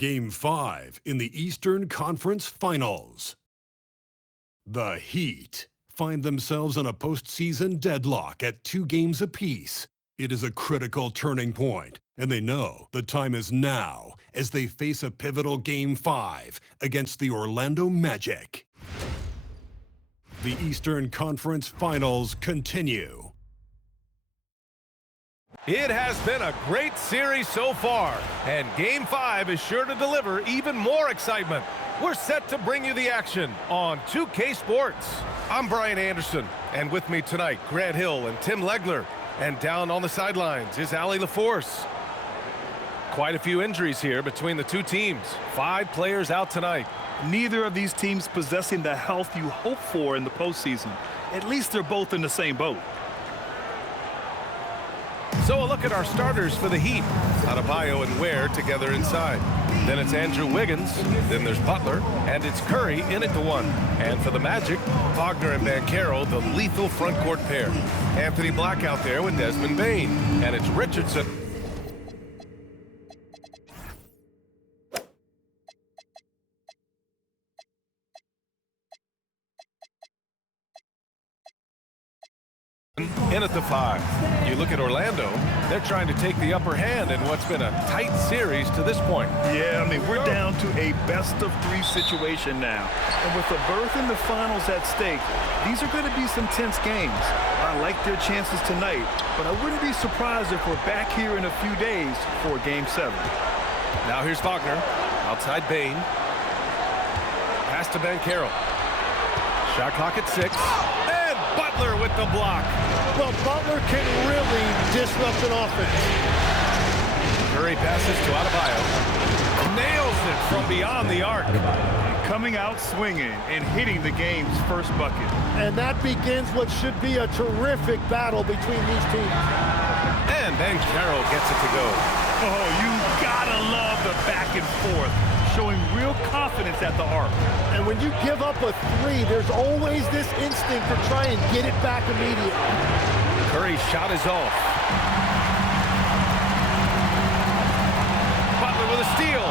Game 5 in the Eastern Conference Finals. The Heat find themselves in a postseason deadlock at 2 games apiece. It is a critical turning point, and they know the time is now as they face a pivotal Game 5 against the Orlando Magic. The Eastern Conference Finals continue. It has been a great series so far, and Game 5 is sure to deliver even more excitement. We're set to bring you the action on 2K Sports. I'm Brian Anderson, and with me tonight, Grant Hill and Tim Legler. And down on the sidelines is Allie LaForce. Quite a few injuries here between the two teams. 5 players out tonight. Neither of these teams possessing the health you hope for in the postseason. At least they're both in the same boat. So a look at our starters for the Heat. Adebayo and Ware together inside. Then it's Andrew Wiggins. Then there's Butler. And it's Curry in at the 1. And for the Magic, Wagner and Banchero, the lethal front court pair. Anthony Black out there with Desmond Bane. And it's Richardson. In at the 5. You look at Orlando, they're trying to take the upper hand in what's been a tight series to this point. Yeah, I mean, we're down to a best-of-3 situation now. And with a berth in the finals at stake, these are going to be some tense games. I like their chances tonight, but I wouldn't be surprised if we're back here in a few days for Game 7. Now here's Wagner, outside Bane. Pass to Banchero. Shot clock at 6. Butler with the block. Well, Butler can really disrupt an offense. Curry passes to Adebayo. Nails it from beyond the arc. Coming out swinging and hitting the game's first bucket. And that begins what should be a terrific battle between these teams. And Banchero gets it to go. Oh, you gotta love the back and forth, showing real confidence at the arc. And when you give up a 3, there's always this instinct to try and get it back immediately. Curry's shot is off. Butler with a steal.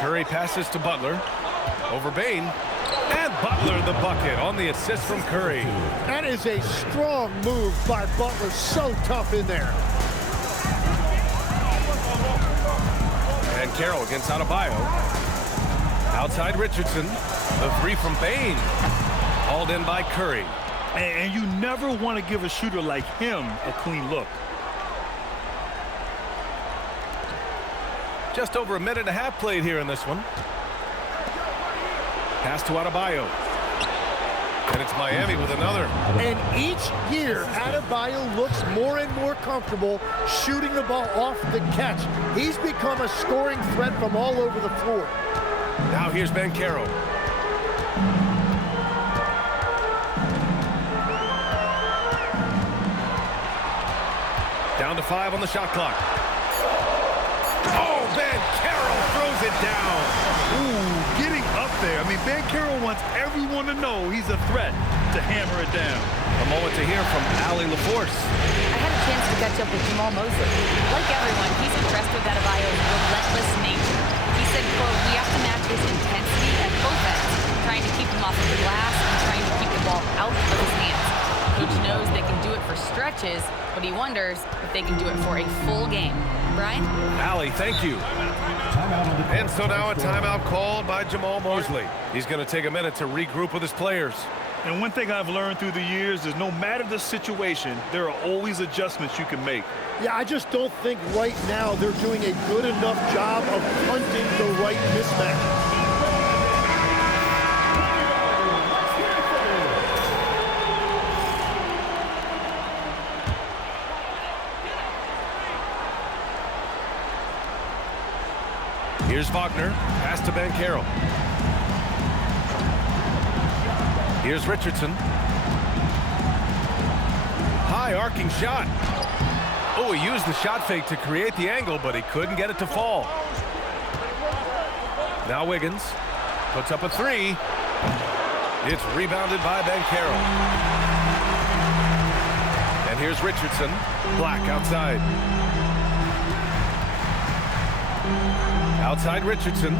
Curry passes to Butler. Over Bane. And Butler the bucket on the assist from Curry. That is a strong move by Butler. So tough in there. And Carroll against Adebayo. Outside Richardson. The 3 from Bane. Hauled in by Curry. And you never want to give a shooter like him a clean look. Just over a minute and a half played here in this one. Pass to Adebayo. And it's Miami with another. And each year, Adebayo looks more and more comfortable shooting the ball off the catch. He's become a scoring threat from all over the floor. Now here's Banchero. Down to 5 on the shot clock. Oh, Banchero throws it down. Ooh, getting up there. I mean, Banchero wants everyone to know he's a threat to hammer it down. A moment to hear from Allie LaForce. I had a chance to catch up with Jamal Mosley. Like everyone, he's impressed with Adebayo's relentless nature. He said, quote, "We have to match his intensity at both ends, trying to keep him off of the glass and trying to keep the ball out of his hands. Coach knows they can do it for stretches, but he wonders if they can do it for a full game." Brian? Allie, thank you. And so now a timeout called by Jamal Mosley. He's going to take a minute to regroup with his players. And one thing I've learned through the years is no matter the situation, there are always adjustments you can make. Yeah, I just don't think right now they're doing a good enough job of hunting the right mismatch. Here's Wagner. Pass to Banchero. Here's Richardson. High arcing shot. Oh, he used the shot fake to create the angle, but he couldn't get it to fall. Now Wiggins puts up a 3. It's rebounded by Banchero. And here's Richardson. Black outside. Outside Richardson.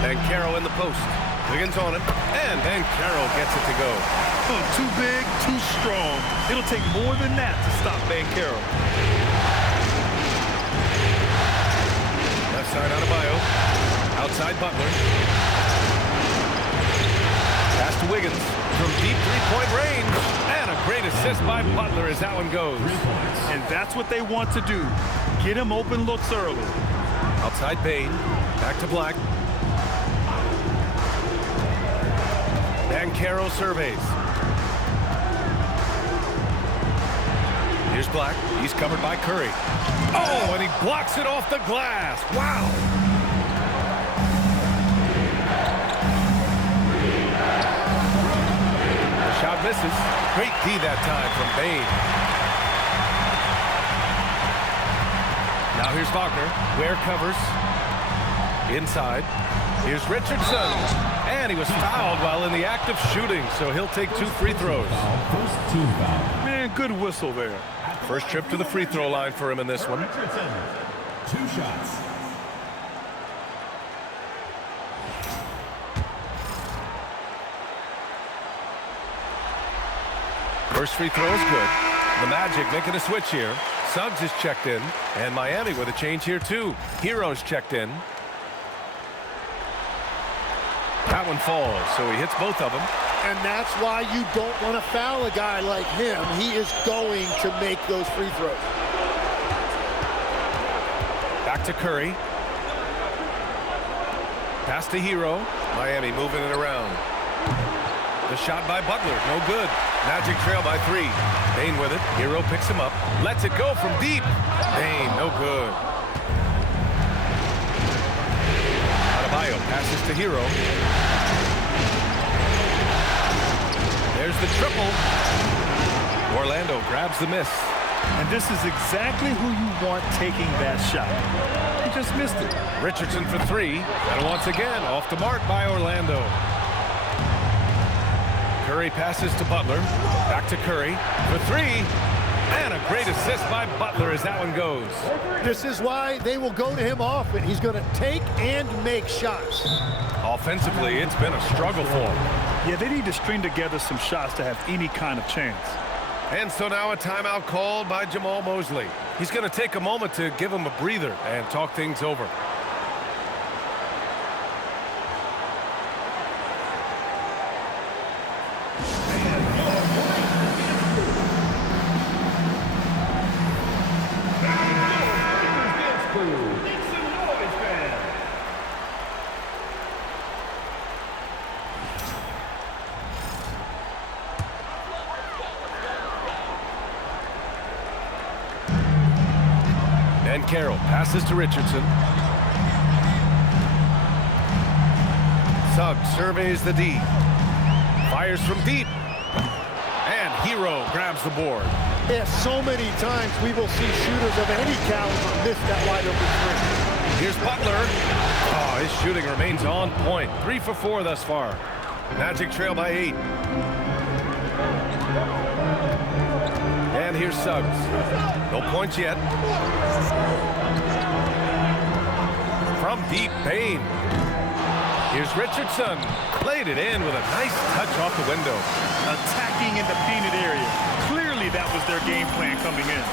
Banchero in the post. Wiggins on him. And Banchero gets it to go. Oh, too big, too strong. It'll take more than that to stop Banchero. Left side Adebayo. Outside Butler. Pass to Wiggins from deep three-point range. And a great assist by Butler as that one goes. And that's what they want to do. Get him open looks early. Outside Bane. Back to Black. Banchero surveys. Here's Black. He's covered by Curry. Oh, and he blocks it off the glass. Wow. The shot misses. Great D that time from Bane. Now here's Wagner. Ware covers. Inside. Here's Richardson. And he was fouled while in the act of shooting, so he'll take 2 free throws. Man, good whistle there. First trip to the free throw line for him in this one. 2 shots. First free throw is good. The Magic making a switch here. Suggs is checked in, and Miami with a change here too. Hero's checked in. That one falls, so he hits both of them. And that's why you don't want to foul a guy like him. He is going to make those free throws. Back to Curry. Pass to Hero. Miami moving it around. The shot by Butler, no good. Magic trail by 3. Bane with it. Hero picks him up. Lets it go from deep. Bane, no good. Adebayo passes to Hero. There's the triple. Orlando grabs the miss. And this is exactly who you want taking that shot. He just missed it. Richardson for 3. And once again, off the mark by Orlando. Curry passes to Butler. Back to Curry for 3. And a great assist by Butler as that one goes. This is why they will go to him often. He's going to take and make shots. Offensively, it's been a struggle for him. Yeah, they need to string together some shots to have any kind of chance. And so now a timeout called by Jamal Mosley. He's going to take a moment to give him a breather and talk things over. Banchero passes to Richardson. Suggs surveys the D. Fires from deep. And Hero grabs the board. Yeah, so many times we will see shooters of any caliber miss that wide open 3. Here's Butler. Oh, his shooting remains on point. 3 for 4 thus far. Magic trail by 8. And here's Suggs. No points yet. From deep, Bane. Here's Richardson. Played it in with a nice touch off the window. Attacking in the painted area. Clearly that was their game plan coming in.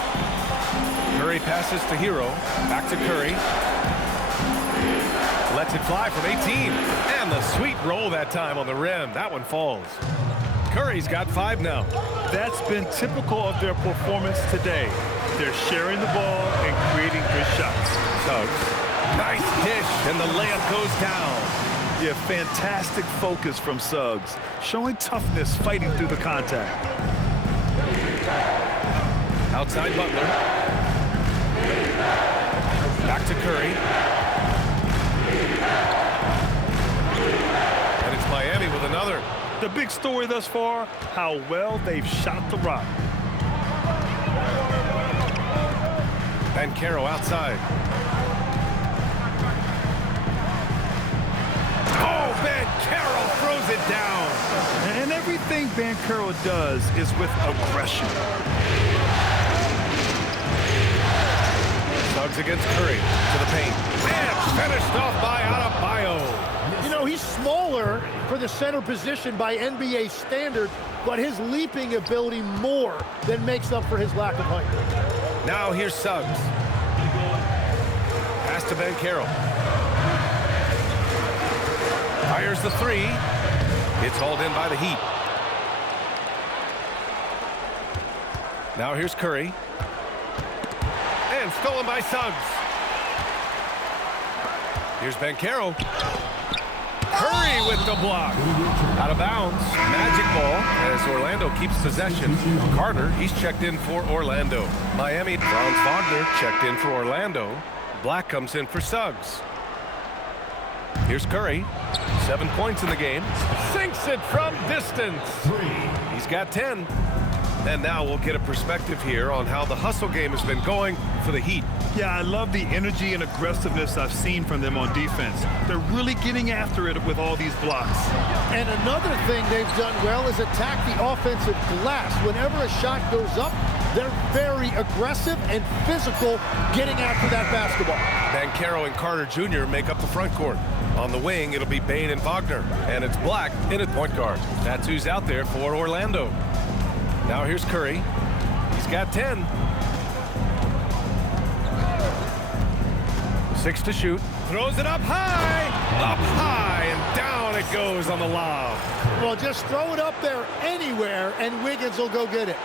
Curry passes to Hero. Back to Curry. Lets it fly from 18. And the sweet roll that time on the rim. That one falls. Curry's got 5 now. That's been typical of their performance today. They're sharing the ball and creating good shots. Suggs. Nice dish, and the layup goes down. Yeah, fantastic focus from Suggs. Showing toughness fighting through the contact. Outside Butler. Back to Curry. And it's Miami with another. The big story thus far, how well they've shot the rock. Banchero outside. Oh, Banchero throws it down. And everything Banchero does is with aggression. Suggs against Curry to the paint. And finished off by Adebayo. You know, he's smaller for the center position by NBA standard, but his leaping ability more than makes up for his lack of height. Now here's Suggs. Pass to Banchero. Fires the three. It's hauled in by the Heat. Now here's Curry. And stolen by Suggs. Here's Banchero. Curry with the block. Out of bounds. Magic ball as Orlando keeps possession. Carter, he's checked in for Orlando. Miami, Franz Wagner checked in for Orlando. Black comes in for Suggs. Here's Curry. 7 points in the game. Sinks it from distance. He's got 10. And now we'll get a perspective here on how the hustle game has been going for the Heat. Yeah, I love the energy and aggressiveness I've seen from them on defense. They're really getting after it with all these blocks. And another thing they've done well is attack the offensive glass. Whenever a shot goes up, they're very aggressive and physical getting after that basketball. Banchero and Carter Jr. make up the front court. On the wing, it'll be Bane and Wagner. And it's Black in at point guard. That's who's out there for Orlando. Now here's Curry. He's got 10. 6 to shoot. Throws it up high, and down it goes on the lob. Well, just throw it up there anywhere, and Wiggins will go get it.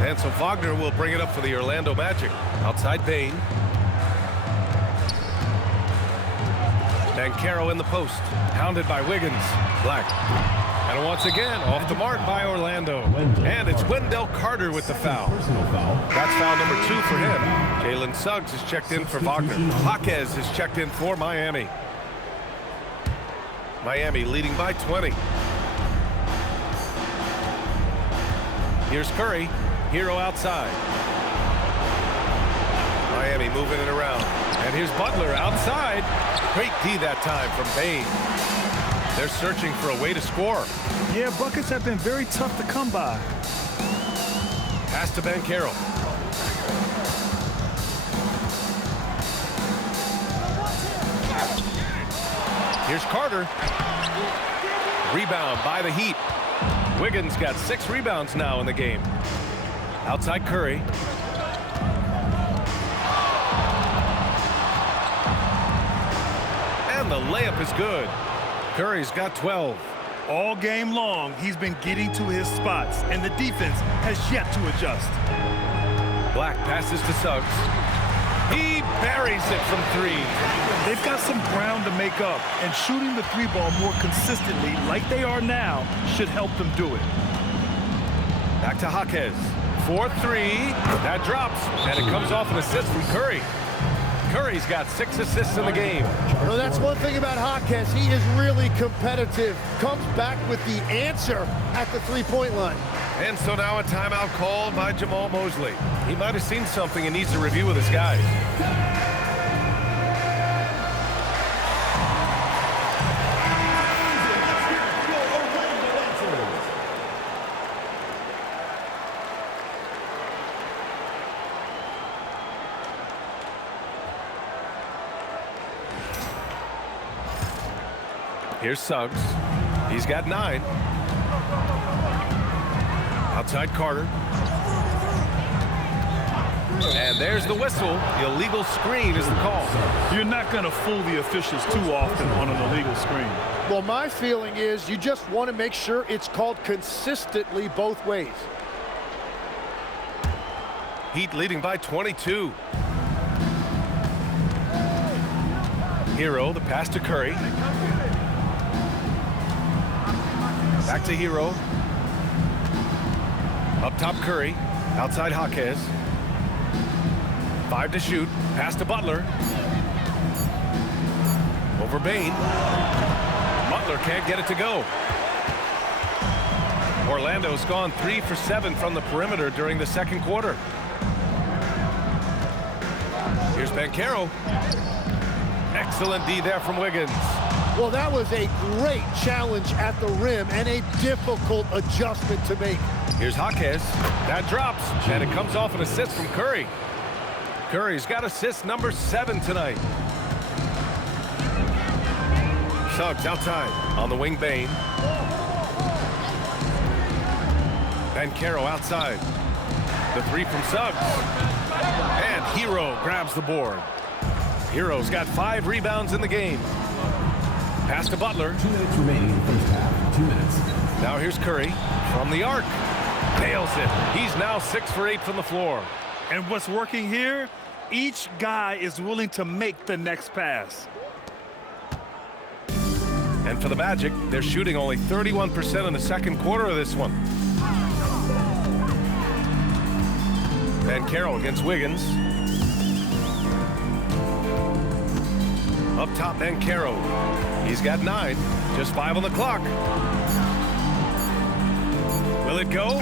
And so Wagner will bring it up for the Orlando Magic. Outside Bane. Banchero in the post. Hounded by Wiggins. Black. And once again, off the mark by Orlando. And it's Wendell Carter with the foul. That's foul number 2 for him. Jalen Suggs is checked in for Wagner. Jaquez is checked in for Miami. Miami leading by 20. Here's Curry. Hero outside. Miami moving it around. And here's Butler outside. Great D that time from Bane. They're searching for a way to score. Yeah, buckets have been very tough to come by. Pass to Banchero. Here's Carter. Rebound by the Heat. Wiggins got 6 rebounds now in the game. Outside Curry. And the layup is good. Curry's got 12. All game long, he's been getting to his spots, and the defense has yet to adjust. Black passes to Suggs. He buries it from 3. They've got some ground to make up, and shooting the 3-ball more consistently like they are now should help them do it. Back to Jaquez. 4-3. That drops, and it comes off an assist from Curry. Curry's got 6 assists in the game. Well, that's one thing about Jaquez. He is really competitive. Comes back with the answer at the three-point line. And so now a timeout called by Jamal Mosley. He might have seen something and needs to review with his guys. Here's Suggs. He's got 9. Outside Carter. And there's the whistle. The illegal screen is the call. You're not going to fool the officials too often on an illegal screen. Well, my feeling is you just want to make sure it's called consistently both ways. Heat leading by 22. Hero, the pass to Curry. Back to Hero. Up top Curry. Outside Jaquez. 5 to shoot. Pass to Butler. Over Bane. Butler can't get it to go. Orlando's gone 3 for 7 from the perimeter during the second quarter. Here's Banchero. Excellent D there from Wiggins. Well, that was a great challenge at the rim and a difficult adjustment to make. Here's Jaquez. That drops, and it comes off an assist from Curry. Curry's got assist number 7 tonight. Suggs outside. On the wing, Bane. Banchero outside. The 3 from Suggs. And Hero grabs the board. Hero's got 5 rebounds in the game. Pass to Butler. 2 minutes remaining in the first half. 2 minutes. Now here's Curry from the arc. Nails it. He's now 6 for 8 from the floor. And what's working here? Each guy is willing to make the next pass. And for the Magic, they're shooting only 31% in the second quarter of this one. Banchero against Wiggins. Up top, Banchero. He's got 9. Just 5 on the clock. Will it go?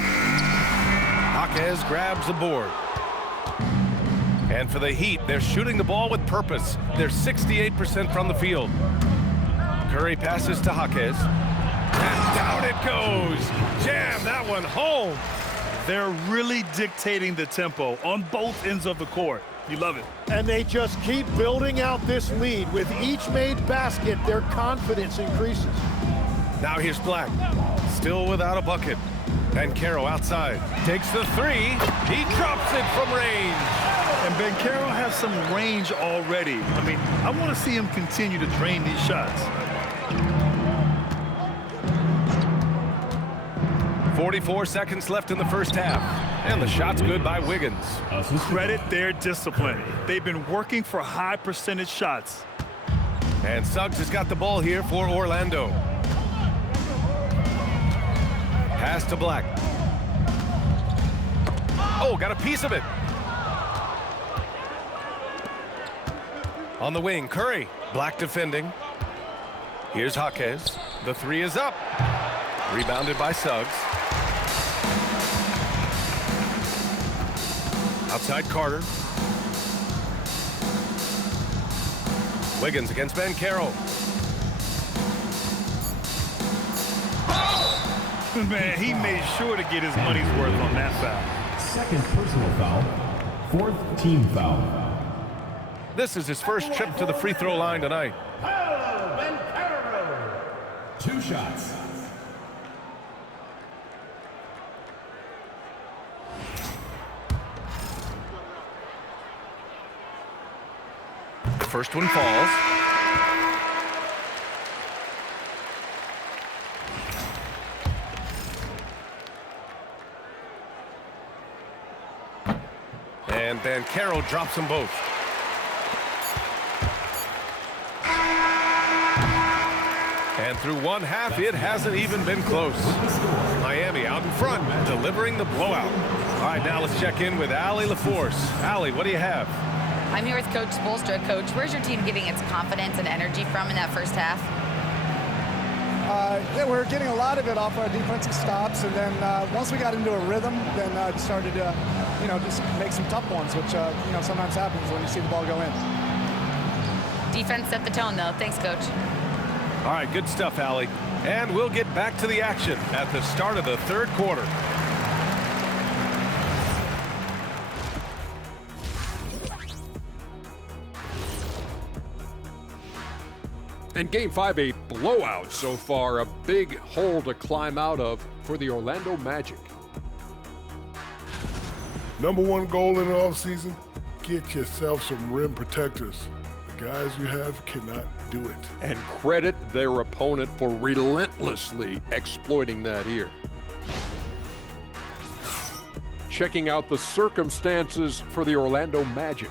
Jaquez grabs the board. And for the Heat, they're shooting the ball with purpose. They're 68% from the field. Curry passes to Jaquez. And down it goes. Jam that one home. They're really dictating the tempo on both ends of the court. You love it. And they just keep building out this lead. With each made basket, their confidence increases. Now here's Black. Still without a bucket. Banchero outside. Takes the 3. He drops it from range. And Banchero has some range already. I mean, I want to see him continue to drain these shots. 44 seconds left in the first half. And the shot's good by Wiggins. Credit their discipline. They've been working for high percentage shots. And Suggs has got the ball here for Orlando. Pass to Black. Oh, got a piece of it. On the wing, Curry. Black defending. Here's Jaquez. The 3 is up. Rebounded by Suggs. Outside Carter. Wiggins against Banchero. Man, he made sure to get his money's worth on that foul. Second personal foul. 4th team foul. This is his first trip to the free throw line tonight. 2 shots. First one falls. And Banchero drops them both. And through one half, it hasn't even been close. Miami out in front, delivering the blowout. All right, now let's check in with Allie LaForce. Allie, what do you have? I'm here with Coach Spoelstra. Coach, where's your team getting its confidence and energy from in that first half? We're getting a lot of it off our defensive stops, and then once we got into a rhythm, then started to, just make some tough ones, which, sometimes happens when you see the ball go in. Defense set the tone, though. Thanks, Coach. All right, good stuff, Allie. And we'll get back to the action at the start of the third quarter. And Game 5, a blowout so far, a big hole to climb out of for the Orlando Magic. Number 1 goal in the offseason, get yourself some rim protectors. The guys you have cannot do it. And credit their opponent for relentlessly exploiting that here. Checking out the circumstances for the Orlando Magic.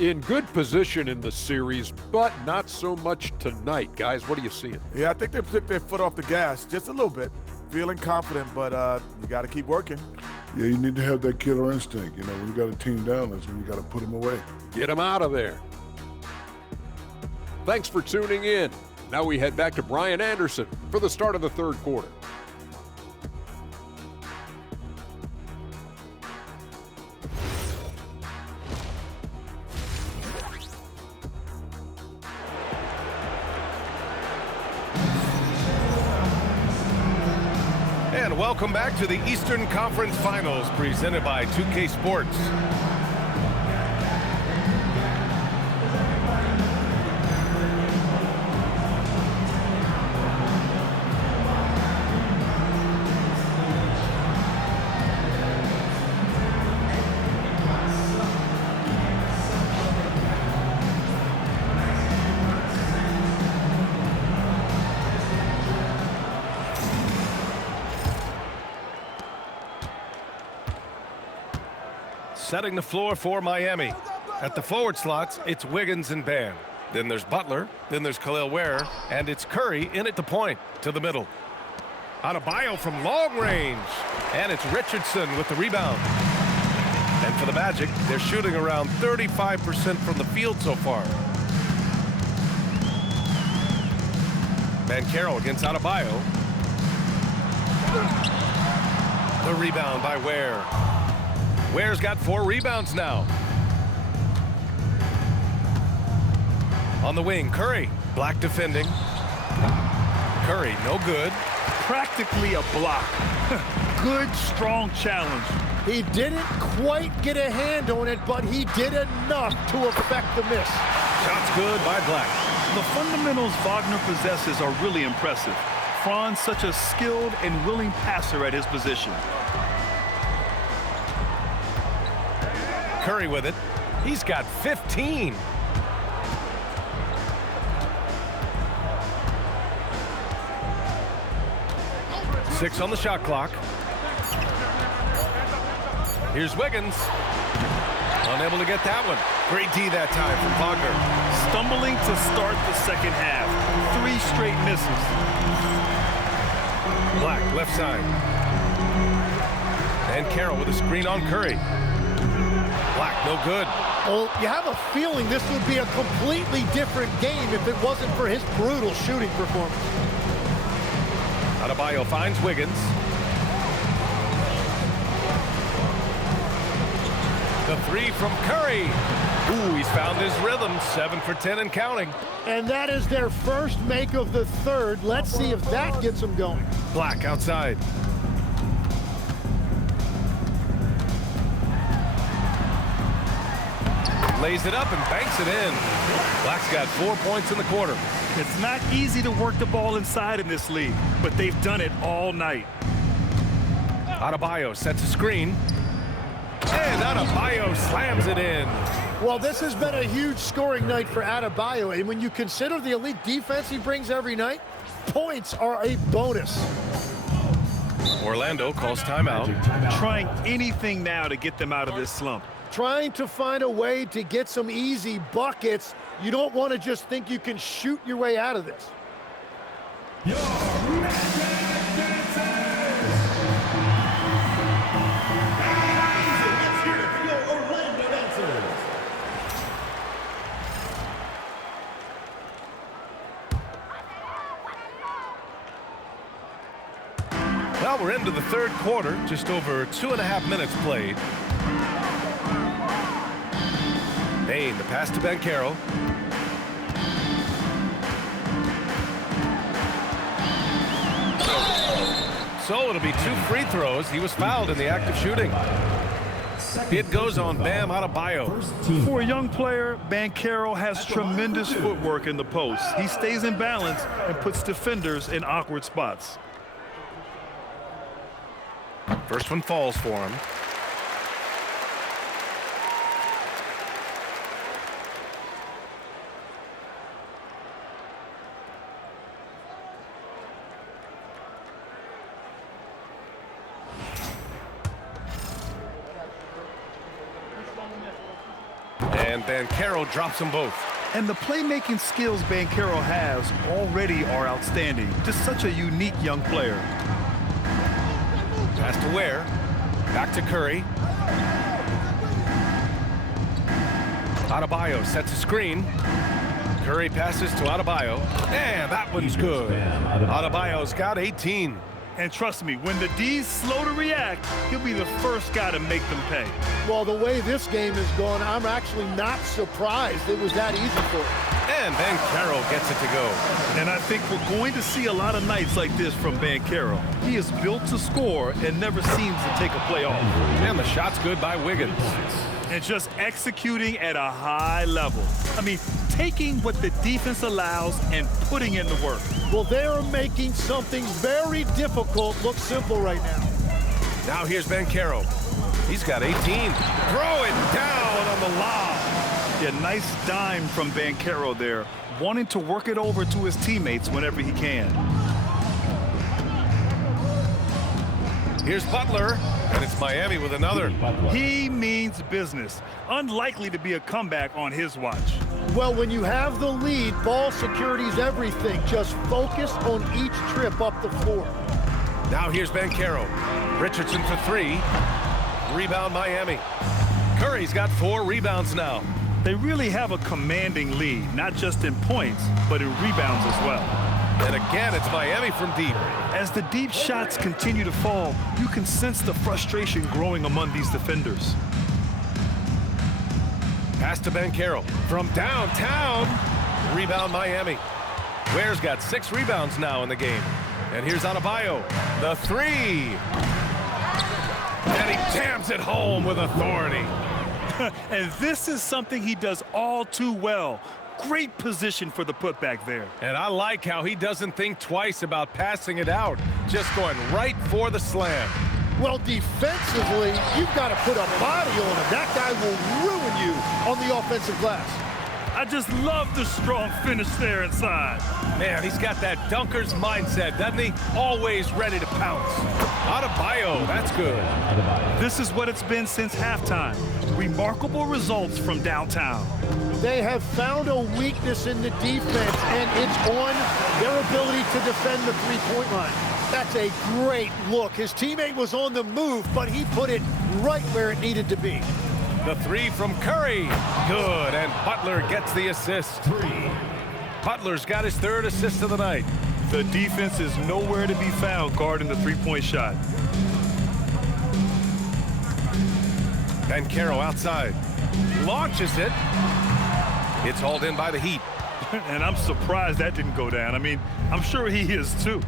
In good position in the series, but not so much tonight. Guys, what are you seeing? Yeah, I think they took their foot off the gas just a little bit. Feeling confident, but you got to keep working. Yeah, you need to have that killer instinct. When you got a team down, that's when you got to put them away. Get them out of there. Thanks for tuning in. Now we head back to Brian Anderson for the start of the third quarter. And welcome back to the Eastern Conference Finals presented by 2K Sports. Setting the floor for Miami. At the forward slots, it's Wiggins and Bam. Then there's Butler. Then there's Khalil Ware. And it's Curry in at the point to the middle. Adebayo from long range. And it's Richardson with the rebound. And for the Magic, they're shooting around 35% from the field so far. Banchero against Adebayo. The rebound by Ware. Ware's got 4 rebounds now. On the wing, Curry. Black defending. Curry, no good. Practically a block. Good, strong challenge. He didn't quite get a hand on it, but he did enough to affect the miss. Shots good by Black. The fundamentals Wagner possesses are really impressive. Franz such a skilled and willing passer at his position. Curry with it. He's got 15. Six on the shot clock. Here's Wiggins. Unable to get that one. Great D that time from Wagner. Stumbling to start the second half. 3 straight misses. Black, left side. And Carroll with a screen on Curry. Black, no good. Well, you have a feeling this would be a completely different game if it wasn't for his brutal shooting performance. Adebayo finds Wiggins. The 3 from Curry. Ooh, he's found his rhythm. 7 for 10 and counting. And that is their first make of the third. Let's see if that gets them going. Black outside. Lays it up and banks it in. Black's got 4 points in the quarter. It's not easy to work the ball inside in this league, but they've done it all night. Adebayo sets a screen. And Adebayo slams it in. Well, this has been a huge scoring night for Adebayo, and when you consider the elite defense he brings every night, points are a bonus. Orlando calls timeout. Trying anything now to get them out of this slump. Trying to find a way to get some easy buckets. You don't want to just think you can shoot your way out of this. Well, we're into the third quarter, just over 2.5 minutes played. Bane, the pass to Banchero. So it'll be 2 free throws. He was fouled in the act of shooting. It goes on Bam Adebayo. For a young player, Banchero has tremendous footwork in the post. He stays in balance and puts defenders in awkward spots. First one falls for him. And Banchero drops them both. And the playmaking skills Banchero has already are outstanding. Just such a unique young player. Pass to Ware. Back to Curry. Adebayo sets a screen. Curry passes to Adebayo. And that one's good. Adebayo's got 18. And trust me, when the D's slow to react, he'll be the first guy to make them pay. Well, the way this game is going, I'm actually not surprised it was that easy for him. And Banchero gets it to go. And I think we're going to see a lot of nights like this from Banchero. He is built to score and never seems to take a play off. And the shot's good by Wiggins. And just executing at a high level. I mean, taking what the defense allows and putting in the work. Well, they are making something very difficult look simple right now. Now here's Banchero. He's got 18. Throw it down on the lob. Yeah, nice dime from Banchero there, wanting to work it over to his teammates whenever he can. Here's Butler, and it's Miami with another. He means business. Unlikely to be a comeback on his watch. Well, when you have the lead, ball security is everything. Just focus on each trip up the floor. Now here's Banchero. Richardson for 3. Rebound Miami. Curry's got 4 rebounds now. They really have a commanding lead, not just in points, but in rebounds as well. And again, it's Miami from deep. As the deep shots continue to fall, you can sense the frustration growing among these defenders. Pass to Banchero from downtown. Rebound Miami. Ware's got 6 rebounds now in the game. And here's Adebayo. The 3. And he jams it home with authority. And this is something he does all too well. Great position for the putback there. And I like how he doesn't think twice about passing it out. Just going right for the slam. Well, defensively, you've got to put a body on him. That guy will ruin you on the offensive glass. I just love the strong finish there inside. Man, he's got that dunker's mindset, doesn't he? Always ready to pounce. Adebayo, that's good. This is what it's been since halftime. Remarkable results from downtown. They have found a weakness in the defense, and it's on their ability to defend the three-point line. That's a great look. His teammate was on the move, but he put it right where it needed to be. The 3 from Curry. Good, and Butler gets the assist. Butler's got his 3rd assist of the night. The defense is nowhere to be found guarding the three-point shot. Banchero outside. Launches it. It's hauled in by the Heat. And I'm surprised that didn't go down. I mean, I'm sure he is too.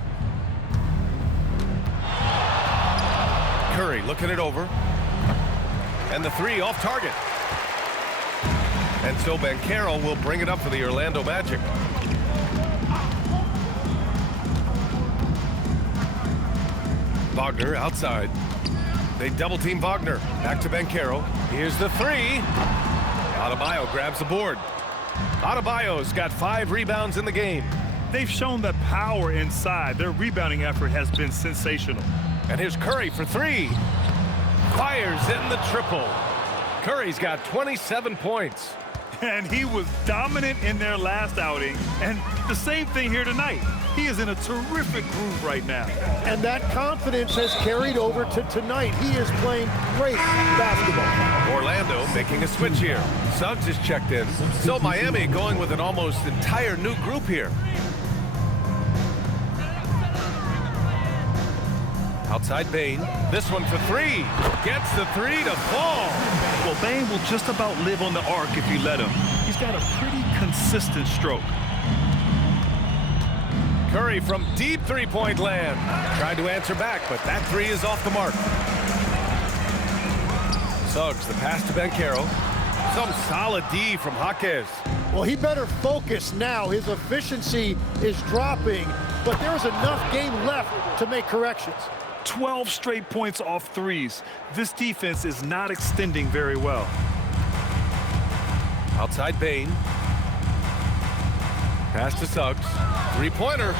Curry looking it over. And the 3 off target. And so Banchero will bring it up for the Orlando Magic. Wagner outside. They double team Wagner. Back to Banchero. Here's the 3. Adebayo grabs the board. Adebayo's got 5 rebounds in the game. They've shown that power inside. Their rebounding effort has been sensational. And here's Curry for 3. Fires in the triple. Curry's got 27 points. And he was dominant in their last outing. And the same thing here tonight. He is in a terrific groove right now. And that confidence has carried over to tonight. He is playing great basketball. Orlando making a switch here. Suggs is checked in. So Miami going with an almost entire new group here. Outside Bane. This one for 3. Gets the 3 to fall. Well, Bane will just about live on the arc if you let him. He's got a pretty consistent stroke. Curry from deep three-point land. Tried to answer back, but that 3 is off the mark. Suggs, the pass to Banchero. Some solid D from Jaquez. Well, he better focus now. His efficiency is dropping, but there's enough game left to make corrections. 12 straight points off threes. This defense is not extending very well. Outside Bane. Pass to Suggs. Three-pointer.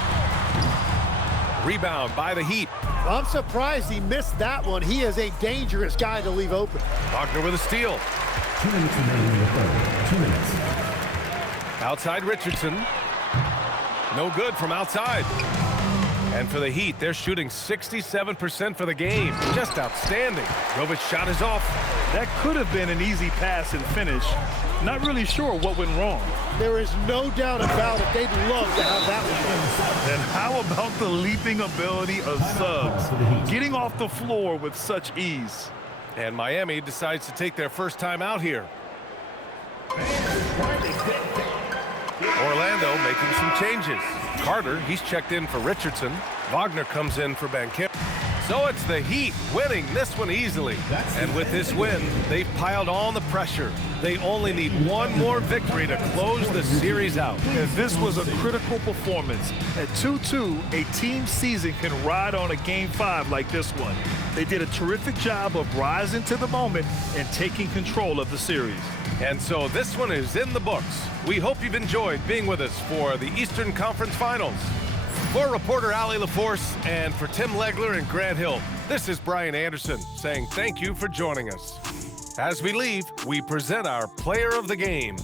Rebound by the Heat. I'm surprised he missed that one. He is a dangerous guy to leave open. Wagner with a steal. 2 minutes remaining in the third. 2 minutes. Outside Richardson. No good from outside. And for the Heat, they're shooting 67% for the game. Just outstanding. Robic's shot is off. That could have been an easy pass and finish. Not really sure what went wrong. There is no doubt about it. They'd love to have that one. And how about the leaping ability of Suggs, getting off the floor with such ease? And Miami decides to take their first time out here. Orlando making some changes. Carter, he's checked in for Richardson. Wagner comes in for Banchero. So it's the Heat winning this one easily. And with this win, they've piled on the pressure. They only need one more victory to close the series out. And this was a critical performance. At 2-2, a team season can ride on a Game 5 like this one. They did a terrific job of rising to the moment and taking control of the series. And so this one is in the books. We hope you've enjoyed being with us for the Eastern Conference Finals. For reporter Allie LaForce and for Tim Legler and Grant Hill, this is Brian Anderson saying thank you for joining us. As we leave, we present our player of the game.